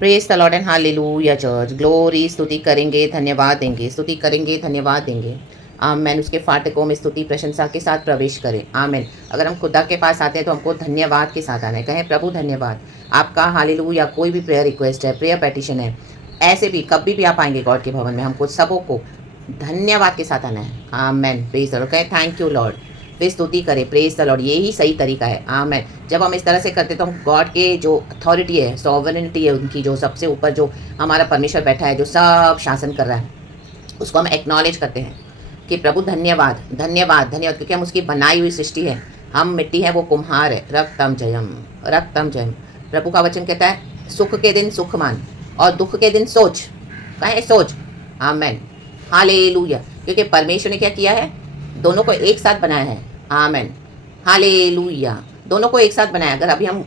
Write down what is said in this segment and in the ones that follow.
Praise the Lord and hallelujah church. Glory, स्तुति करेंगे, धन्यवाद देंगे, स्तुति करेंगे, धन्यवाद देंगे। आमेन। उसके फाटकों में स्तुति प्रशंसा के साथ प्रवेश करें। आमेन। अगर हम खुदा के पास आते हैं तो हमको धन्यवाद के साथ आना है। कहें प्रभु धन्यवाद। आपका हालेलुया कोई भी प्रेयर रिक्वेस्ट है, प्रेयर पेटिशन है, ऐसे भी कभी भी आप आएंगे गॉड के भवन में, हमको सबों को धन्यवाद के साथ आना है। आमेन। Praise the Lord. कहें थैंक यू लॉर्ड, फिर स्तुति करें। Praise the Lord. यही सही तरीका है। आमेन। जब हम इस तरह से करते तो हम गॉड के जो अथॉरिटी है, सॉवरेनिटी है उनकी, जो सबसे ऊपर जो हमारा परमेश्वर बैठा है, जो सब शासन कर रहा है, उसको हम एक्नॉलेज करते हैं कि प्रभु धन्यवाद धन्यवाद धन्यवाद, क्योंकि हम उसकी बनाई हुई सृष्टि है। हम मिट्टी है, वो कुम्हार है। रक्तम जयम, रक्तम जयम। प्रभु का वचन कहता है सुख के दिन सुख मान और दुख के दिन सोच। कहें सोच। आमेन। हालेलुया। क्योंकि परमेश्वर ने क्या किया है, दोनों को एक साथ बनाया है। आमेन। हालेलुया। दोनों को एक साथ बनाया। अगर अभी हम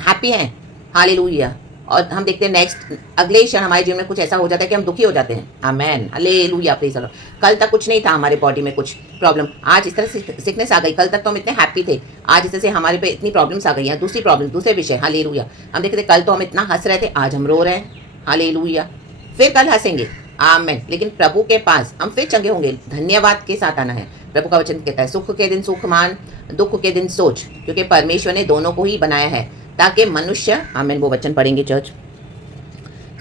हैप्पी हैं, हालेलुया, और हम देखते हैं नेक्स्ट अगले क्षण हमारे जीवन में कुछ ऐसा हो जाता है कि हम दुखी हो जाते हैं। आमेन। हालेलुया। Praise the Lord. कल तक कुछ नहीं था हमारे बॉडी में, कुछ प्रॉब्लम, आज इस तरह से सिकनेस आ गई। कल तक तो हम इतने हैप्पी थे, आज इस तरह से हमारे पे इतनी प्रॉब्लम्स आ गई हैं। दूसरी प्रॉब्लम, दूसरे विषय। हालेलुया। हम देखते कल तो हम इतना हंस रहे थे, आज हम रो रहे हैं। हालेलुया। फिर कल हंसेंगे। आमेन। लेकिन प्रभु के पास हम फिर चंगे होंगे। धन्यवाद के साथ आना है। प्रभु का वचन कहता है सुख के दिन सुख मान, दुख के दिन सोच, क्योंकि परमेश्वर ने दोनों को ही बनाया है ताकि मनुष्य। आमेन। वो वचन पढ़ेंगे चर्च।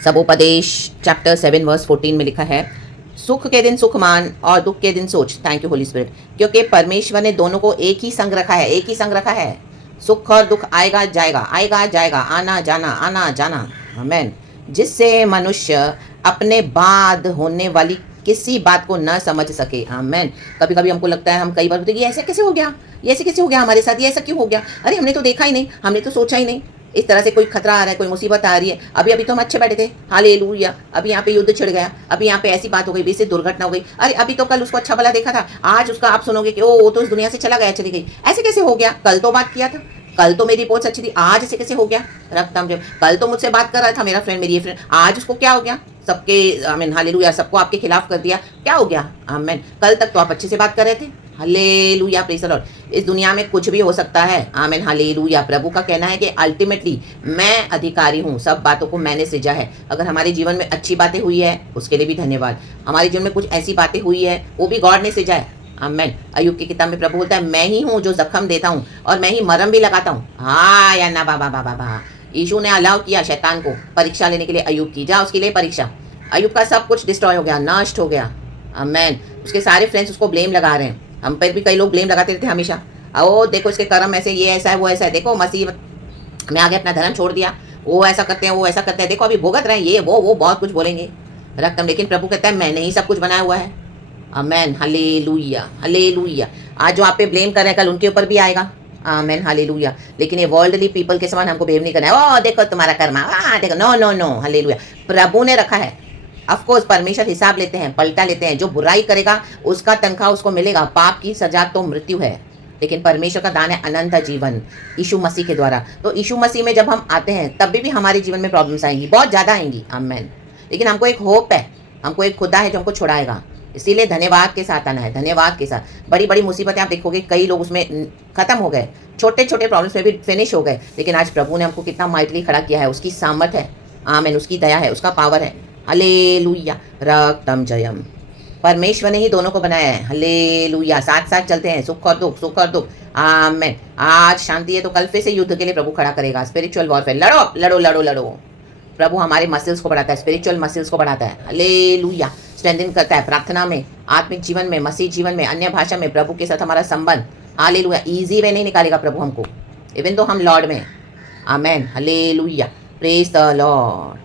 सबोपदेश चैप्टर 7 वर्स 14 में लिखा है सुख के दिन सुख मान और दुख के दिन सोच। Thank you Holy spirit. क्योंकि परमेश्वर ने दोनों को एक ही संग रखा है, एक ही संग रखा है। सुख और दुख आएगा जाएगा, आएगा जाएगा, आना जाना, आना जाना। आमेन। जिससे मनुष्य अपने बाद होने वाली किसी बात को न समझ सके। आमेन। कभी कभी हमको लगता है, हम कई बार बोलते हैं ये ऐसे कैसे हो गया, ये ऐसे कैसे हो गया हमारे साथ, ये ऐसा क्यों हो गया, अरे हमने तो देखा ही नहीं, हमने तो सोचा ही नहीं। इस तरह से कोई खतरा आ रहा है, कोई मुसीबत आ रही है। अभी अभी तो हम अच्छे बैठे थे, हालेलुया, अभी यहाँ पे युद्ध छिड़ गया, अभी यहाँ पे ऐसी बात हो गई, बेसिक दुर्घटना हो गई, अरे अभी तो कल उसको अच्छा भला देखा था, आज उसका आप सुनोगे कि ओ वो तो इस दुनिया से चला गया, चली गई। ऐसे कैसे हो गया, कल तो बात किया था, कल तो मेरी रिपोर्ट अच्छी थी, आज ऐसे कैसे हो गया। रखता जब कल तो मुझसे बात कर रहा था मेरा फ्रेंड, मेरी फ्रेंड, आज उसको क्या हो गया, सबके आमीन हालेलुया, सबको आपके खिलाफ कर दिया, क्या हो गया। आमीन। कल तक तो आप अच्छे से बात कर रहे थे। हालेलुया। Praise the Lord. इस दुनिया में कुछ भी हो सकता है। आमीन। हालेलुया। प्रभु का कहना है कि अल्टीमेटली मैं अधिकारी हूँ, सब बातों को मैंने सृजा है। अगर हमारे जीवन में अच्छी बातें हुई है उसके लिए भी धन्यवाद, हमारे जीवन में कुछ ऐसी बातें हुई है वो भी गॉड ने सृजा है। आमीन। अय्यूब की किताब में प्रभु बोलता है मैं ही हूँ जो जख्म देता हूँ और मैं ही मरहम भी लगाता हूँ। हाँ या ना बाबा बाबा बाबा। यीशु ने अलाउ किया शैतान को परीक्षा लेने के लिए, अय्यूब की, जा उसके लिए परीक्षा। अय्यूब का सब कुछ डिस्ट्रॉय हो गया, नष्ट हो गया। आमीन। उसके सारे फ्रेंड्स उसको ब्लेम लगा रहे हैं। हम पर भी कई लोग ब्लेम लगाते रहते हमेशा, ओ देखो इसके कर्म ऐसे, ये ऐसा है, वो ऐसा है, देखो मसीह में आगे अपना धर्म छोड़ दिया, वो ऐसा करते हैं, वो ऐसा करते हैं, देखो अभी भुगत रहे हैं, ये वो बहुत कुछ बोलेंगे रकम। लेकिन प्रभु कहता है मैंने ही सब कुछ बनाया हुआ है। आमेन। हालेलुया। हालेलुया। आज जो आप पे ब्लेम कर रहे हैं कल उनके ऊपर भी आएगा। आमेन। हालेलुया। लेकिन ये वर्ल्डली पीपल के समान हमको बिहेव नहीं करना है, ओ देखो तुम्हारा कर्म, देखो, नो नो नो। हालेलुया। प्रभु ने रखा है। ऑफकोर्स परमेश्वर हिसाब लेते हैं, पलटा लेते हैं। जो बुराई करेगा उसका तनख्वाह उसको मिलेगा, पाप की सजा तो मृत्यु है, लेकिन परमेश्वर का दान है अनंत जीवन यीशु मसीह के द्वारा। तो यीशु मसीह में जब हम आते हैं तब भी हमारे जीवन में प्रॉब्लम्स आएंगी, बहुत ज़्यादा आएंगी। आमेन। लेकिन हमको एक होप है, हमको एक खुदा है जो हमको छुड़ाएगा। इसीलिए धन्यवाद के साथ आना है, धन्यवाद के साथ। बड़ी बड़ी मुसीबतें आप देखोगे कई लोग उसमें खत्म हो गए, छोटे छोटे प्रॉब्लम्स में भी फिनिश हो गए, लेकिन आज प्रभु ने हमको कितना माइटली खड़ा किया है। उसकी सामर्थ है। आमेन। उसकी दया है, उसका पावर है। हालेलुया। रक्तम जयम। परमेश्वर ने ही दोनों को बनाया है। हालेलुया। साथ साथ चलते हैं, सुख और दुख, सुख और दुख। आमेन। आज शांति है तो कल फिर से युद्ध के लिए प्रभु खड़ा करेगा। स्पिरिचुअल वॉरफेयर, लड़ो लड़ो लड़ो लड़ो। प्रभु हमारे मसल्स को बढ़ाता है, स्पिरिचुअल मसल्स को बढ़ाता है। हालेलुया। स्ट्रेंथन करता है प्रार्थना में, आत्मिक जीवन में, मसीह जीवन में, अन्य भाषा में प्रभु के साथ हमारा संबंध। हालेलुया। ईजी वे नहीं निकालेगा प्रभु हमको, इवन तो हम लॉर्ड में। Amen. Hallelujah. Praise the Lord.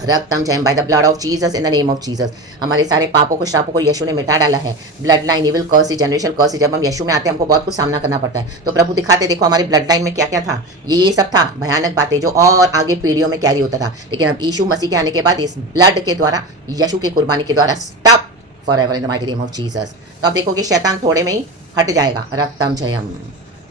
रक्तम जयम। By the blood of Jesus, in the name of Jesus. हमारे सारे पापों को, श्रापों को यीशु ने मिटा डाला है। ब्लड लाइन, इविल कर्स, जनरेशन कर्स, जब हम यीशु में आते हैं हमको बहुत कुछ सामना करना पड़ता है। तो प्रभु दिखाते देखो हमारे ब्लड लाइन में क्या क्या था, ये सब था, भयानक बातें जो और आगे पीढ़ियों में कैरी होता था। लेकिन अब यीशु मसीह के आने के बाद इस ब्लड के द्वारा, यीशु की कुर्बानी के द्वारा stop for ever in the mighty name of Jesus. तो आप देखोगे शैतान थोड़े में ही हट जाएगा। रक्तम जयम।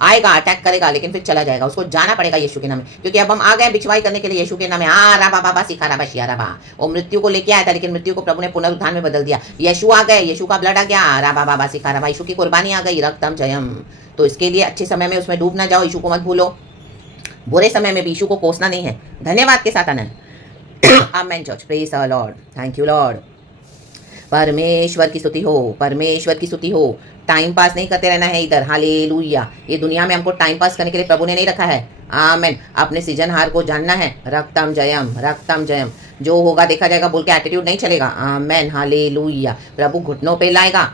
आएगा, अटैक करेगा, लेकिन फिर चला जाएगा। उसको जाना पड़ेगा यीशु के नाम में, क्योंकि अब हम आ गए बिछवाई करने के लिए यीशु के नाम में। आ रा बाबा सिखा रा शिया रा। वो मृत्यु को लेके आया था, लेकिन मृत्यु को प्रभु ने पुनरुत्थान में बदल दिया। यीशु आ गए, यीशु का ब्लड आ गया, रा बाबा सिखा रा। यीशु की कुर्बानी आ गई, रक्तम जयम। तो इसके लिए अच्छे समय में उसमें डूब ना जाओ, यीशु को मत भूलो। बुरे समय में भी यीशु को कोसना नहीं है, धन्यवाद के साथ आना है। Amen church, praise the Lord, thank you Lord. परमेश्वर की स्तुति हो, परमेश्वर की स्तुति हो। टाइम पास नहीं करते रहना है इधर, हालेलुया। ये दुनिया में हमको टाइम पास करने के लिए प्रभु ने नहीं रखा है। आमेन। अपने सृजनहार को जानना है, रक्तम जयम, रक्तम जयम। जो होगा देखा जाएगा बोल के एटीट्यूड नहीं चलेगा। आमेन, हालेलुया। प्रभु घुटनों पे लाएगा।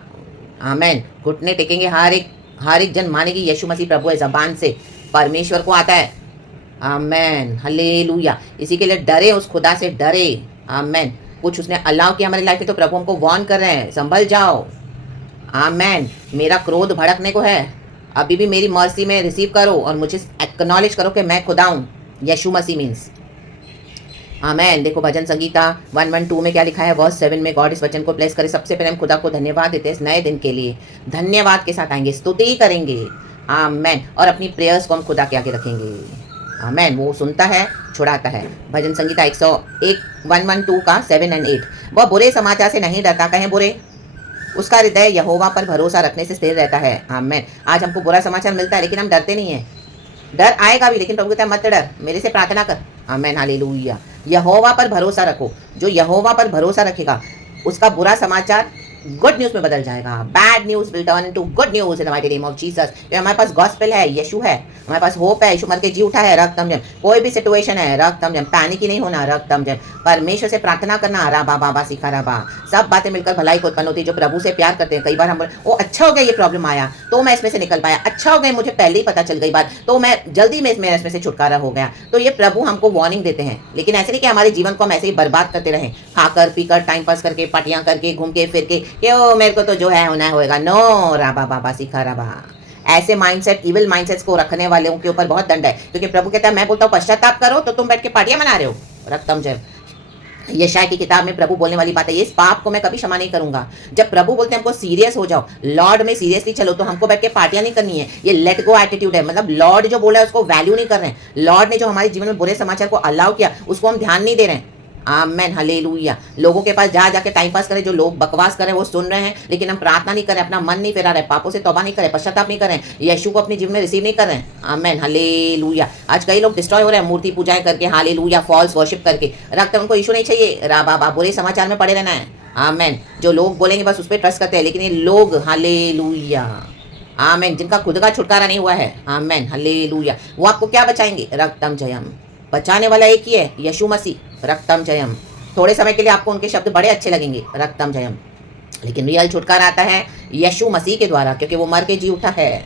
आमेन। घुटने टेकेंगे, हर एक जन मानेगी यीशु मसीह प्रभु है, जबान से परमेश्वर को आता है। आमेन, हालेलुया। इसी के लिए डरे, उस खुदा से डरे। आमेन। कुछ उसने अलाउ किया हमारी लाइफ में तो प्रभु हमको वार्न कर रहे हैं, संभल जाओ। आमेन। मेरा क्रोध भड़कने को है, अभी भी मेरी मर्सी में रिसीव करो और मुझे एक्नॉलेज करो कि मैं खुदा हूँ। यीशु मसीह मीन्स आमेन। देखो भजन संगीता 112 में क्या लिखा है, वर्स 7 में, गॉड इस वचन को ब्लेस करे। सबसे पहले हम खुदा को धन्यवाद देते हैं इस नए दिन के लिए। धन्यवाद के साथ आएंगे, स्तुति करेंगे। आमेन। और अपनी प्रेयर्स को हम खुदा के आगे रखेंगे। आमेन। वो सुनता है, छुड़ाता है। भजन संगीता 112 का 7 और 8। वह बुरे समाचार से नहीं डरता, कहें बुरे, उसका हृदय यहोवा पर भरोसा रखने से स्थिर रहता है। आमेन। आज हमको बुरा समाचार मिलता है लेकिन हम डरते नहीं हैं। डर आएगा भी लेकिन प्रभु कहता है मत डर, मेरे से प्रार्थना कर। आमेन, हालेलुया। यहोवा पर भरोसा रखो। जो यहोवा पर भरोसा रखेगा उसका बुरा समाचार गुड न्यूज़ में बदल जाएगा। Bad news will turn into good news in the mighty name of Jesus. तो हमारे पास गॉस्पेल है, यीशु है, हमारे पास होप है, यीशु मर के जी उठा है, रक्तम जम। कोई भी सिचुएशन है, रक्तम जम, पैनिक ही नहीं होना, रक्तम जम। परमेश्वर से प्रार्थना करना, राबा बाबा सिखा राबा। सब बातें मिलकर भलाई को उत्पन्न होती है। जो प्रभु से प्यार करते हैं, कई बार हम वो अच्छा हो गया, ये प्रॉब्लम आया तो मैं इसमें से निकल पाया, अच्छा हो गया, मुझे पहले ही पता चल गई बात तो मैं जल्दी में इसमें से छुटकारा हो गया। तो ये प्रभु हमको वार्निंग देते हैं। लेकिन ऐसे नहीं कि हमारे जीवन को हम ऐसे ही बर्बाद करते रहें, खाकर पीकर टाइम पास करके, पार्टियां करके, घूम के फिर के, कि ओ मेरे को तो जो है होना होएगा। नो, राबा बाबा सिखा राबा। ऐसे माइंडसेट, इविल माइंडसेट्स को रखने वालों के ऊपर बहुत दंड है। क्योंकि प्रभु कहता है मैं बोलता हूँ पश्चाताप करो तो तुम बैठ के पार्टियां मना रहे हो, रक्तम जय। यशाया की किताब में प्रभु बोलने वाली बात है, इस पाप को मैं कभी क्षमा नहीं करूंगा। जब प्रभु बोलते हैं हमको सीरियस हो जाओ, लॉर्ड में सीरियसली चलो, तो हमको बैठ के पार्टियां नहीं करनी है। ये लेट गो एटीट्यूड है। मतलब लॉर्ड जो बोला है उसको वैल्यू नहीं कर रहे हैं। लॉर्ड ने जो हमारे जीवन में बुरे समाचार को अलाउ किया उसको हम ध्यान नहीं दे रहे हैं। आमेन, हालेलुया। लोगों के पास जा जाके टाइम पास करें, जो लोग बकवास कर रहे हैं वो सुन रहे हैं लेकिन हम प्रार्थना नहीं कर रहे, अपना मन नहीं फिरा रहे, पापों से तौबा नहीं करें, पश्चाताप नहीं करें, यीशु को अपने जीवन में रिसीव नहीं कर रहे हैं। आमेन, हालेलुया। आज कई लोग डिस्ट्रॉय हो रहे हैं मूर्ति पूजाएं करके, हालेलुया, फॉल्स वर्शिप करके। रक्त उनको यीशु नहीं चाहिए, राबा बुरे समाचार में पड़े रहना है। आमेन। जो लोग बोलेंगे बस उस पर ट्रस्ट करते हैं, लेकिन ये लोग, हालेलुया, आमेन, जिनका खुद का छुटकारा नहीं हुआ है, आमेन, हालेलुया, वो आपको क्या बचाएंगे? रक्तम जयम। बचाने वाला एक ही है, यीशु मसीह, रक्तम जयम। थोड़े समय के लिए आपको उनके शब्द बड़े अच्छे लगेंगे, रक्तम जयम, लेकिन रियल छुटकारा आता है यीशु मसीह के द्वारा, क्योंकि वो मर के जी उठा है।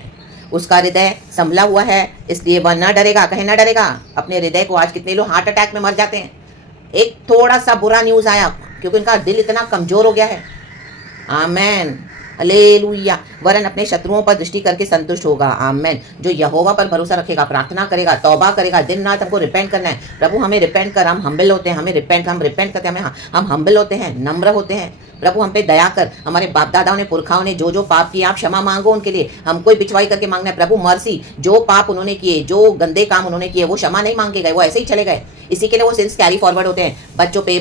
उसका हृदय संभला हुआ है, इसलिए वह न डरेगा। कहे न डरेगा अपने हृदय को। आज कितने लोग हार्ट अटैक में मर जाते हैं, एक थोड़ा सा बुरा न्यूज़ आया, क्योंकि उनका दिल इतना कमज़ोर हो गया है। आमेन, हालेलुया। वरन अपने शत्रुओं पर दृष्टि करके संतुष्ट होगा। आमेन। जो यहोवा पर भरोसा रखेगा, प्रार्थना करेगा, तौबा करेगा, दिन रात हमको रिपेंट करना है। प्रभु हमें रिपेंट कर, हम हम्बल होते हैं, हम रिपेंट करते हैं, हम हम्बल होते हैं, नम्र होते हैं। प्रभु हम पे दया कर। हमारे बाप दादाओं ने, पुरखाओं ने जो जो पाप किए, आप क्षमा मांगो उनके लिए। हमको बिचवाई करके मांगना है, प्रभु मर्सी। जो पाप उन्होंने किए, जो गंदे काम उन्होंने किए, वो क्षमा नहीं मांग के गए, वो ऐसे ही चले गए। इसी के लिए वो सिंस कैरी फॉरवर्ड होते हैं, बच्चों पे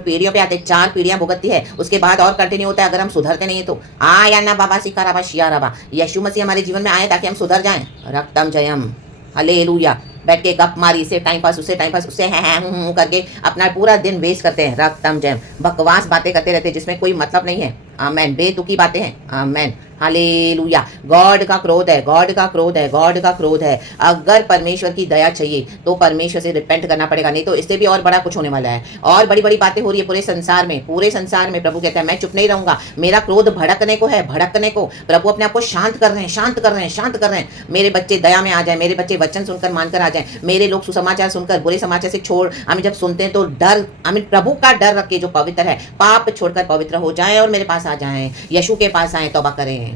पीढ़ियों पे आते हैं। 4 पीढ़ियां भुगतती है, उसके बाद और कंटिन्यू होता है अगर हम सुधरते नहीं है तो। या ना बाबा सिखा राबा शिया राबा। यीशु मसीह हमारे जीवन में आए ताकि हम सुधर जाएं, रक्तम जयम, हालेलुया। बैठ के गप मारी, इसे टाइम पास, उससे टाइम पास, उससे है करके अपना पूरा दिन वेस्ट करते हैं, रक्तम जयम। बकवास बातें करते रहते हैं जिसमें कोई मतलब नहीं है। आमेन। बेतुकी बातें हैं। आमेन, हालेलुया। गॉड का क्रोध है, गॉड का क्रोध है, गॉड का क्रोध है। अगर परमेश्वर की दया चाहिए तो परमेश्वर से रिपेंट करना पड़ेगा, नहीं तो इससे भी और बड़ा कुछ होने वाला है। और बड़ी बड़ी बातें हो रही है पूरे संसार में, पूरे संसार में। प्रभु कहता है मैं चुप नहीं रहूंगा, मेरा क्रोध भड़कने को है, भड़कने को। प्रभु अपने आप को शांत कर रहे हैं, शांत कर रहे हैं, शांत कर रहे हैं। मेरे बच्चे दया में आ जाए, मेरे बच्चे वचन सुनकर मानकर आ जाए। मेरे लोग सुसमाचार सुनकर बुरे समाचार से छोड़, हमें जब सुनते हैं तो डर, हमें प्रभु का डर रख के, जो पवित्र है, पाप छोड़कर पवित्र हो जाए और मेरे पास आ जाए, यीशु के पास आए, तौबा करें।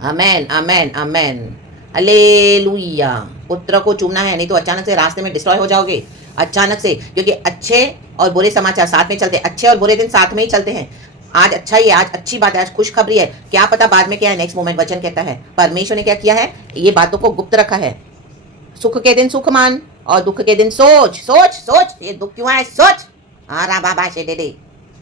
आमेन, आमेन, आमेन, हालेलुया। पुत्र को चूमना है, नहीं तो अचानक से रास्ते में डिस्ट्रॉय हो जाओगे, अचानक से। क्योंकि अच्छे और बुरे समाचार साथ में चलते हैं, अच्छे और बुरे दिन साथ में ही चलते हैं। आज अच्छा ही है, आज अच्छी बात है, आज खुशखबरी है, क्या पता बाद में क्या है, नेक्स्ट मोमेंट। वचन कहता है परमेश्वर ने क्या किया है, ये बातों को गुप्त रखा है। सुख के दिन सुख मान और दुख के दिन सोच, सोच, सोच, ये दुख क्यों है, सोच। रा बाबा से दे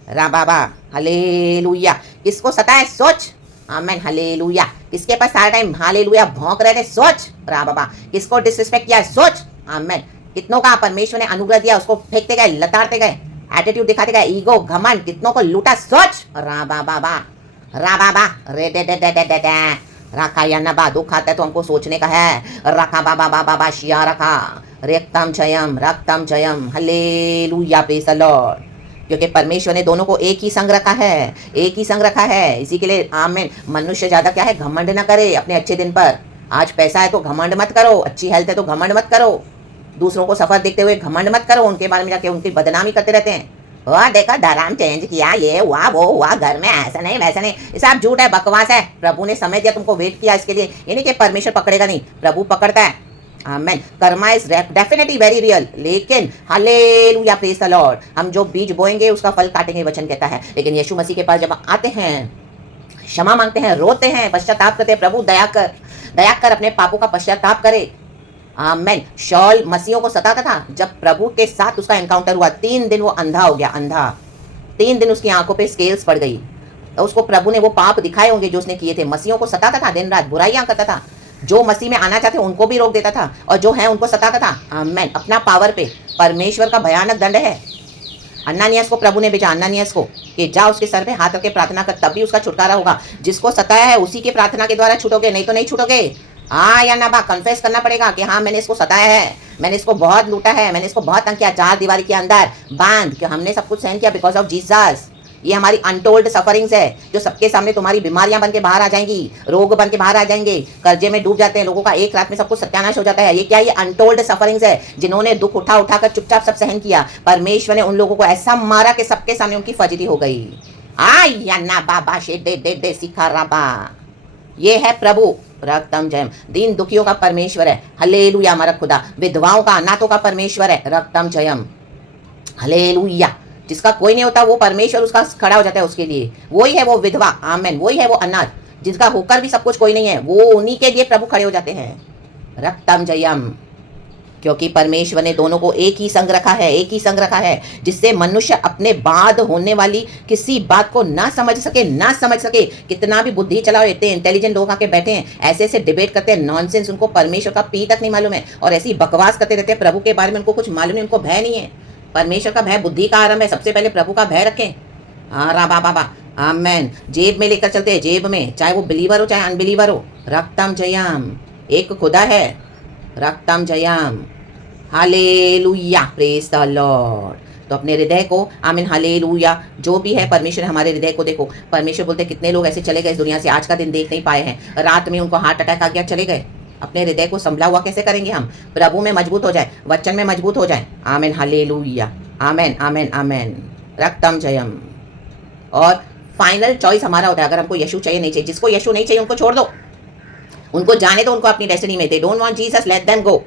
रा बाबा, हालेलुया। किसको सताए, सोच। आमेन, हालेलुया। किसके पास सारा टाइम हालेलुया भौंक रहे थे, सोच। रा बाबा। किसको डिसरिस्पेक्ट किया है, सोच। आमेन। कितनों का परमेश्वर ने अनुग्रह दिया उसको फेंकते गए, लताड़ते गए, एटीट्यूड दिखाते गए, ईगो घमंड, कितनों को लूटा। सोच रा बाबा रे दे दे दे दे दे दे रखा या नबा। दुख आता है तो हमको सोचने का है। रखा बाबा बाबा बाबा शिया रखा रक्तम Jayam hallelujah praise the Lord. क्योंकि परमेश्वर ने दोनों को एक ही संग रखा है, एक ही संग रखा है। इसी के लिए आमीन। मनुष्य ज्यादा क्या है, घमंड ना करे अपने अच्छे दिन पर। आज पैसा है तो घमंड मत करो, अच्छी हेल्थ है तो घमंड मत करो, दूसरों को सफर देखते हुए घमंड मत करो, उनके बारे में जाके उनकी बदनामी करते रहते हैं। वाह देखा धर्म चेंज किया, ये हुआ वो हुआ, घर में ऐसा नहीं वैसा नहीं, ये सब झूठ है, बकवास है। प्रभु ने समय दिया तुमको, वेट किया इसके लिए। ये नहीं कि परमेश्वर पकड़ेगा नहीं, प्रभु पकड़ता है। Amen. Karma is definitely very real, लेकिन हालेलुया प्रेज़ द लॉर्ड, हम जो बीज बोएंगे उसका फल काटेंगे, वचन कहता है। लेकिन यीशु मसीह के पास जब आते हैं, क्षमा मांगते हैं, रोते हैं, पश्चाताप करते हैं, प्रभु दया कर अपने पापों का पश्चाताप करे। आमेन। शॉल मसीहों को सताता था, जब प्रभु के साथ उसका एनकाउंटर हुआ 3 दिन वो अंधा हो गया, अंधा। 3 दिन उसकी आंखों पे स्केल्स पड़ गई। तो उसको प्रभु ने वो पाप दिखाए होंगे जो उसने किए थे। मसीहों को सताता था, दिन रात बुराइयां करता था। जो मसीह में आना चाहते उनको भी रोक देता था, और जो है उनको सताता था। आमेन। अपना पावर पे परमेश्वर का भयानक दंड है। अन्नानियास को प्रभु ने भेजा, अन्नानियास को, कि जा उसके सर पे हाथ रख के प्रार्थना कर, तभी उसका छुटकारा होगा। जिसको सताया है उसी के प्रार्थना के द्वारा छूटोगे, नहीं तो नहीं छूटोगे। या ना बा, कन्फेस करना पड़ेगा कि हाँ मैंने इसको सताया है, मैंने इसको बहुत लूटा है, मैंने इसको बहुत तंग किया, 4 दीवारी के अंदर बांध कि हमने सब कुछ सहन किया बिकॉज ऑफ जीसस। ये हमारी अनटोल्ड सफरिंग्स है जो सबके सामने तुम्हारी बीमारियां बन के बाहर आ जाएंगी, रोग बन के बाहर आ जाएंगे, कर्जे में डूब जाते हैं लोगों का, एक रात में सब कुछ सत्यानाश हो जाता है। ये क्या, ये अनटोल्ड सफरिंग्स है, जिन्होंने दुख उठा कर चुपचाप सब सहन किया। परमेश्वर ने उन लोगों को ऐसा मारा कि सबके सामने उनकी फजीती हो गई। या ना बाबा शे दे दे दे सिखा राबा। ये है प्रभु रक्तम जयम, दीन दुखियों का परमेश्वर है। हलेलुया हमारा खुदा, विधवाओं का अनाथों का परमेश्वर है। रक्तम जयम हलेलुया। जिसका कोई नहीं होता वो परमेश्वर उसका खड़ा हो जाता है उसके लिए। वही है वो विधवा, आमेन। वही है वो अनाथ जिसका होकर भी सब कुछ कोई नहीं है, वो उन्हीं के लिए प्रभु खड़े हो जाते हैं। रक्तम जयम। क्योंकि परमेश्वर ने दोनों को एक ही संग रखा है, एक ही संग रखा है, जिससे मनुष्य अपने बाद होने वाली किसी बात को ना समझ सके। कितना भी बुद्धि चलाओ, इतने इंटेलिजेंट लोग आके बैठे हैं, ऐसे ऐसे डिबेट करते हैं, नॉनसेंस, उनको परमेश्वर का पी तक नहीं मालूम है, और ऐसी बकवास करते रहते हैं प्रभु के बारे में, उनको कुछ मालूम नहीं, उनको भय नहीं है। परमेश्वर का भय बुद्धि का आरंभ है, सबसे पहले प्रभु का भय रखें। रा बाबा आमेन। जेब में लेकर चलते हैं, जेब में, चाहे वो बिलीवर हो चाहे अनबिलीवर हो। रक्तम जयम, एक खुदा है। रक्तम Jayam hallelujah praise the Lord. तो अपने हृदय को, आमीन, हालेलुया, जो भी है परमेश्वर हमारे हृदय को देखो। परमेश्वर बोलते कितने लोग ऐसे चले गए इस दुनिया से, आज का दिन देख नहीं पाए हैं, रात में उनको हार्ट अटैक आ गया, चले गए। अपने हृदय को संभला हुआ कैसे करेंगे हम? प्रभु में मजबूत हो जाए, वचन में मजबूत हो जाए। आमीन हालेलुया, आमीन आमीन आमीन। रक्तम जयम। और फाइनल चॉइस हमारा होता है, अगर हमको यीशु चाहिए नहीं चाहिए। जिसको यीशु नहीं चाहिए उनको छोड़ दो, उनको जाने दो, उनको अपनी डेस्टिनी में। They don't want Jesus, let them go.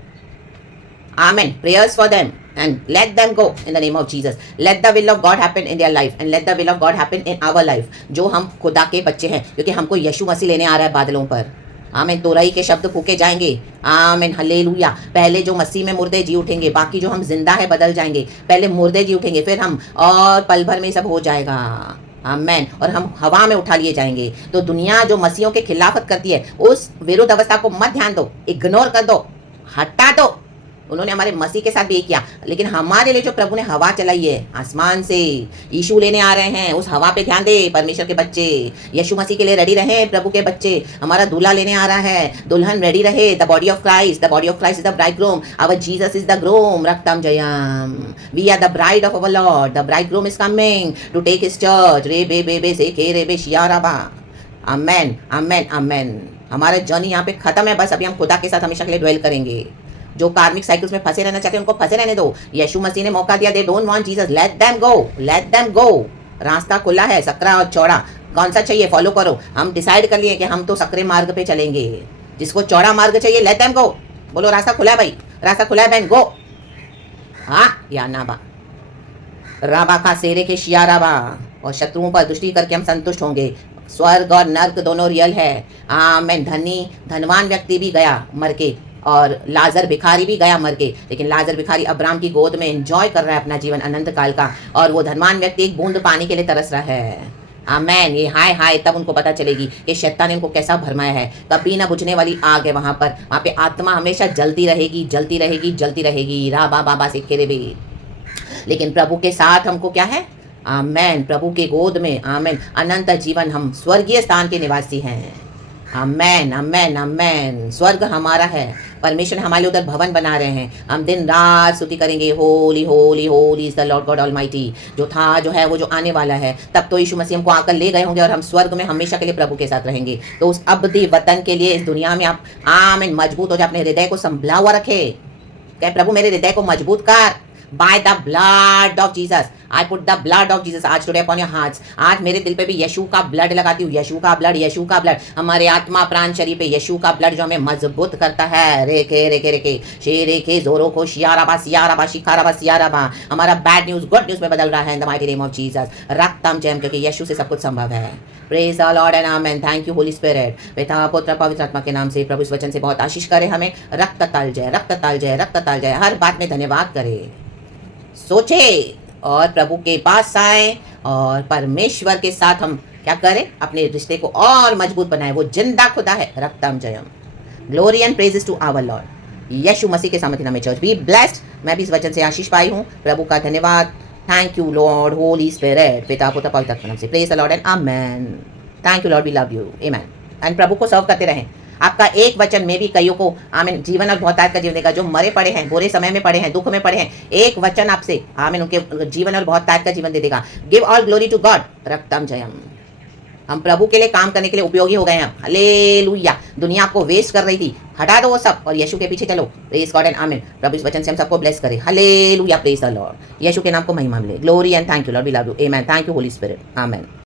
Amen. Prayers for them and let them go in the name of Jesus. Let the will of God happen in their life and let the will of God happen in our life. जो हम खुदा के बच्चे हैं, क्योंकि हमको यीशु मसीह लेने आ रहा है बादलों पर। आमीन। तोरई के शब्द फूके जाएंगे। आमीन हालेलुया। पहले जो मसीह में मुर्दे जी उठेंगे, बाकी जो हम जिंदा है बदल जाएंगे। पहले मुर्दे जी उठेंगे, फिर हम, और पल भर में सब हो जाएगा। आमीन। और हम हवा में उठा लिए जाएंगे। तो दुनिया जो मसीहों के खिलाफत करती है, उस विरुद्ध अवस्था को मत ध्यान दो, इग्नोर कर दो, हटा दो। उन्होंने हमारे मसीह के साथ भी किया, लेकिन हमारे लिए जो प्रभु ने हवा चलाई है आसमान से, यीशु लेने आ रहे हैं, उस हवा पे ध्यान दे। परमेश्वर के बच्चे यीशु मसीह के लिए रेडी रहे। प्रभु के बच्चे, हमारा दूल्हा लेने आ रहा है, दुल्हन रेडी रहे। The body of Christ, the body of Christ is the bridegroom, our Jesus is the groom. रक्तम जयम। We are the bride of our Lord, the bridegroom is coming to take his church. रे बे बे बे से के रे बे शियाराबा। आमेन आमेन आमेन। हमारा journey यहाँ पे खत्म है, बस अभी हम खुदा के साथ हमेशा के लिए ड्वेल करेंगे। जो कार्मिक साइकिल्स में फंसे रहना चाहते हैं उनको फंसे रहने दो। यीशु मसीह ने मौका दिया, they don't want Jesus, let them go, let them go. रास्ता खुला है, सकरा और चौड़ा, कौन सा चाहिए फॉलो करो। हम डिसाइड कर लिए कि हम तो सकरे मार्ग पे चलेंगे। जिसको चौड़ा मार्ग चाहिए, लेट देम गो। बोलो रास्ता खुला है भाई, रास्ता खुला है बहन, गो। हाँ या ना बा। राबा का सेरे के शियाराबा। और शत्रुओं पर दृष्टि करके हम संतुष्ट होंगे। स्वर्ग और नर्क दोनों रियल है। आमीन। धनवान व्यक्ति भी गया मर के, और लाजर भिखारी भी गया मर के, लेकिन लाजर भिखारी अब्राहम की गोद में एंजॉय कर रहा है अपना जीवन अनंत काल का, और वो धनवान व्यक्ति एक बूंद पानी के लिए तरस रहा है। आमेन। ये हाय हाय तब उनको पता चलेगी कि शैतान ने उनको कैसा भरमाया है। कभी ना बुझने वाली आग है वहाँ पर, वहाँ पे आत्मा हमेशा जलती रहेगी, जलती रहेगी, जलती रहेगी। रा बा बाबा से खेरे बे। लेकिन प्रभु के साथ हमको क्या है? आमेन। प्रभु के गोद में आमेन अनंत जीवन, हम स्वर्गीय स्थान के निवासी हैं। आमेन आमेन आमेन। स्वर्ग हमारा है, परमेश्वर हमारे लिए उधर भवन बना रहे हैं। हम दिन रात स्तुति करेंगे, Holi Holi Holi is the Lord God almighty. जो था, जो है, वो जो आने वाला है। तब तो यीशु मसीह हमको आकर ले गए होंगे और हम स्वर्ग में हमेशा के लिए प्रभु के साथ रहेंगे। तो उस अब्दी वतन के लिए इस दुनिया में आप आमेन मजबूत हो जाए, अपने हृदय को संभला हुआ रखे। कहे प्रभु मेरे हृदय को मजबूत कर। By the blood of Jesus, I put the blood of Jesus आज today upon your hearts। आज मेरे दिल पे भी यीशु का ब्लड लगाती हूँ, यीशु का ब्लड, यीशु का ब्लड। हमारे आत्मा प्राण शरीर पे यीशु का ब्लड जो हमें मजबूत करता है। रेके रेके रेके शे रेके जोरो को शियाराबा सियाराबा शिखाराबा सियाराबा। हमारा बैड न्यूज गुड न्यूज में बदल रहा है in the mighty name of Jesus. रक्तम जयम, क्योंकि यीशु से सब कुछ संभव है। Praise the Lord and amen. Thank you Holy Spirit. पिता पुत्र पवित्र आत्मा के नाम से प्रभु इस वचन से बहुत आशीष करे हमें। रक्त तल जय, रक्त तल जय, रक्त तल जय। हर बात में धन्यवाद करे, सोचे और प्रभु के पास आए और परमेश्वर के साथ हम क्या करें? अपने रिश्ते को और मजबूत बनाए। वो जिंदा खुदा है। रक्तम जयम। Glory and praises to our Lord Yeshu Masih के सामर्थ्य नाम में चर्च बी ब्लेस्ड। मैं भी इस वचन से आशीष पाई हूँ। प्रभु का धन्यवाद। Thank you Lord Holy Spirit. पिता पुत्र पवित्र आत्मा के नाम से praise the Lord and amen. Thank you Lord, we love you, amen. And प्रभु को सर्व करते रहें। आपका एक वचन में भी कईयों को आमीन जीवन और बहुतायत का जीवन देगा। जो मरे पड़े हैं, बुरे समय में पड़े हैं, दुख में पड़े हैं, एक वचन आपसे आमीन उनके जीवन और बहुतायत का जीवन दे देगा। Give all glory to God. रक्तम जयम। हम प्रभु के लिए काम करने के लिए उपयोगी हो गए हैं। हालेलुया। दुनिया आपको वेस्ट कर रही थी, हटा दो वो सब और यीशु के पीछे चलो। प्रेज गॉड एंड आमीन। प्रभु इस वचन से हम सबको ब्लेस करे। Hallelujah. Praise the Lord. Yeshu के नाम को महिमा मिले। Glory and thank you Lord, we love you, amen. Thank you Holy Spirit, amen.